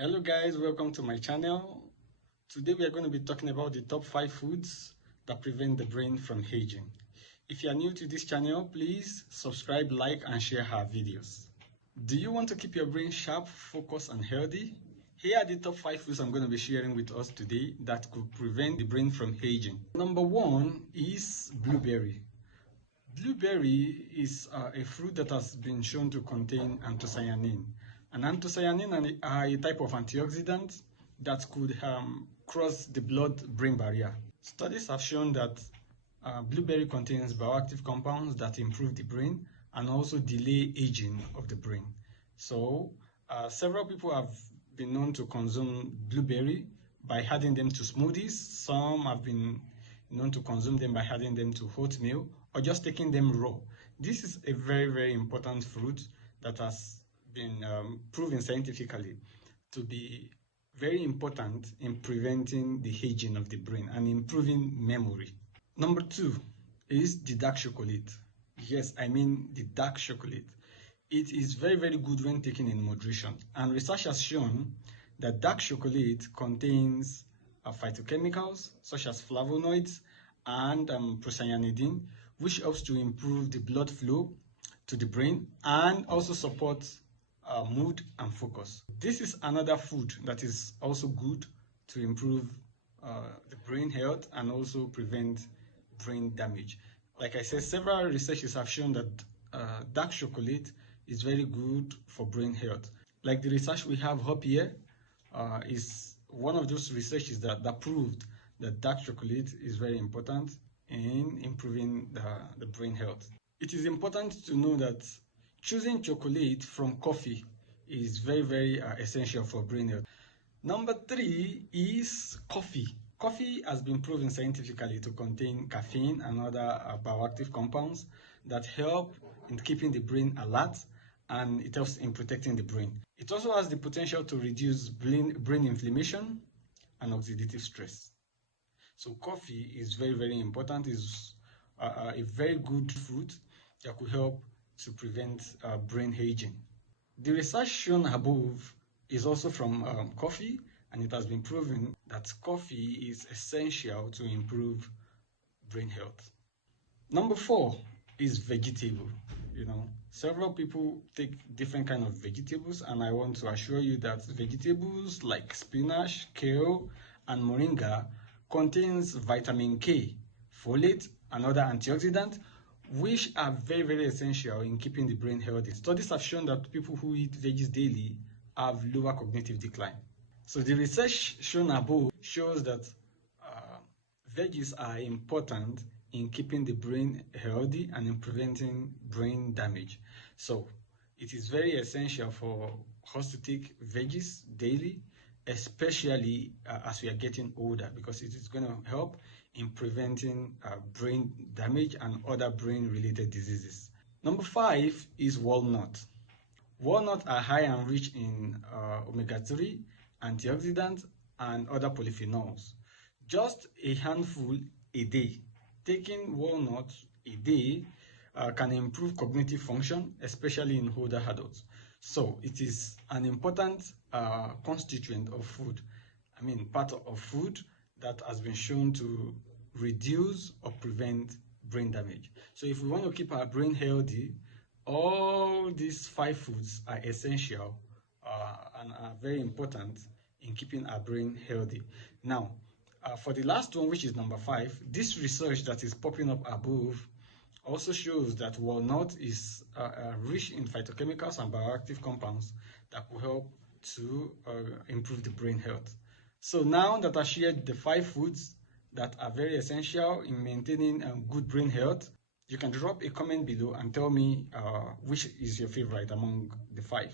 Hello guys, welcome to my channel. Today we are going to be talking about the top 5 foods that prevent the brain from aging. If you are new to this channel, please subscribe, like and share our videos. Do you want to keep your brain sharp, focused and healthy? Here are the top 5 foods I'm going to be sharing with us today that could prevent the brain from aging. Number 1 is blueberry. Blueberry is a fruit that has been shown to contain anthocyanin. And anthocyanin are a type of antioxidant that could cross the blood-brain barrier. Studies have shown that blueberry contains bioactive compounds that improve the brain and also delay aging of the brain. So several people have been known to consume blueberry by adding them to smoothies. Some have been known to consume them by adding them to oatmeal or just taking them raw. This is a very important fruit that has been proven scientifically to be very important in preventing the aging of the brain and improving memory. Number 2 is the dark chocolate. Yes, I mean the dark chocolate. It is very good when taken in moderation, and research has shown that dark chocolate contains phytochemicals such as flavonoids and procyanidin, which helps to improve the blood flow to the brain and also supports mood and focus. This is another food that is also good to improve the brain health and also prevent brain damage. Like I said, several researches have shown that dark chocolate is very good for brain health. Like the research we have up here is one of those researches that proved that dark chocolate is very important in improving the brain health. It is important to know that choosing chocolate from coffee is very essential for brain health. Number 3 is coffee. Coffee has been proven scientifically to contain caffeine and other bioactive compounds that help in keeping the brain alert, and it helps in protecting the brain. It also has the potential to reduce brain inflammation and oxidative stress. So coffee is very important. It's a very good fruit that could help to prevent brain aging. The research shown above is also from coffee, and it has been proven that coffee is essential to improve brain health. Number 4 is vegetable. Several people take different kind of vegetables, and I want to assure you that vegetables like spinach, kale and moringa contains vitamin K, folate and other antioxidants, which are very essential in keeping the brain healthy. Studies have shown that people who eat veggies daily have lower cognitive decline. So the research shown above shows that veggies are important in keeping the brain healthy and in preventing brain damage. So it is very essential for us to take veggies daily, especially as we are getting older, because it is going to help in preventing brain damage and other brain related diseases. Number 5 is walnut. Walnuts are high and rich in omega-3, antioxidants and other polyphenols. Just a handful a day. Taking walnuts a day can improve cognitive function, especially in older adults. So it is an important constituent of food. Part of food that has been shown to reduce or prevent brain damage. So if we want to keep our brain healthy, all these 5 foods are essential and are very important in keeping our brain healthy. Now, for the last one, which is number 5, this research that is popping up above also shows that walnut is rich in phytochemicals and bioactive compounds that will help to improve the brain health. So now that I shared the 5 foods that are very essential in maintaining good brain health, you can drop a comment below and tell me which is your favorite among the 5.